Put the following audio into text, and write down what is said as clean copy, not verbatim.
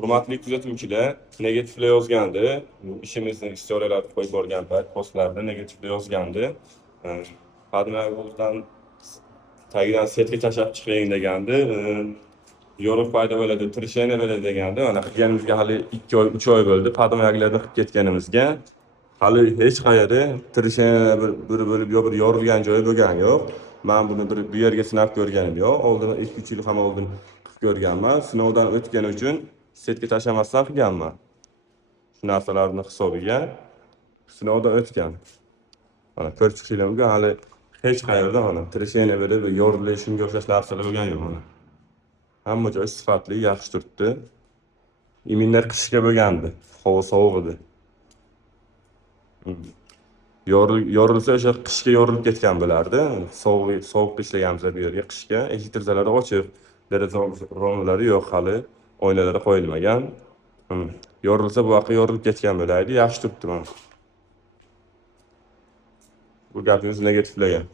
Hurmatli kuzatuvchilar, negativlar yozgandi. İşimizni istoriyalarga qo'yib borgan payt postlarda negativlar yozgandi. Xodimlar o'zidan tagidan setga tashlab chiqing degandi. Yorug' paydo bo'ladi, tirishayna bo'ladi degandi. Mana qilganimizga hali 2 oy, 3 oy bo'ldi. Xodimlarni qilib ketganimizga hali hech qayerda tirishayna bir bo'lib yo bir yorilgan joyi bo'lgani yo'q. Men buni bu yerga sinab ko'rganim yo'q. Oldin 2-3 yil ham oldin qilib ko'rganman. Sinovdan o'tgani uchun setga tashlamasdan qilganman. Shu narsalarni hisobiga sinovdan o'tgan. Mana ko'rib chiqishinglar mumkin, hali hech qayerda mana tirishayna bo'lib yorilish, shunga o'xshash narsalar bo'lgan yo'q mana. Hamma joy sifatli, yaxshi turibdi. Iminlar qishga bo'lgandi. Havo sovuq edi. Yorilsa o'sha qishga yorilib ketgan bo'lardi. Sovuq ishlaganmiz bu yerga qishga. Eshik tirzalari ochiq, deraza romlari yo'q hali, oynalari qo'yilmagan. Yorilsa bu vaqtda yorilib ketgan bo'lardi. Yaxshi turibdi mana. Bu gapingiz negativlagan.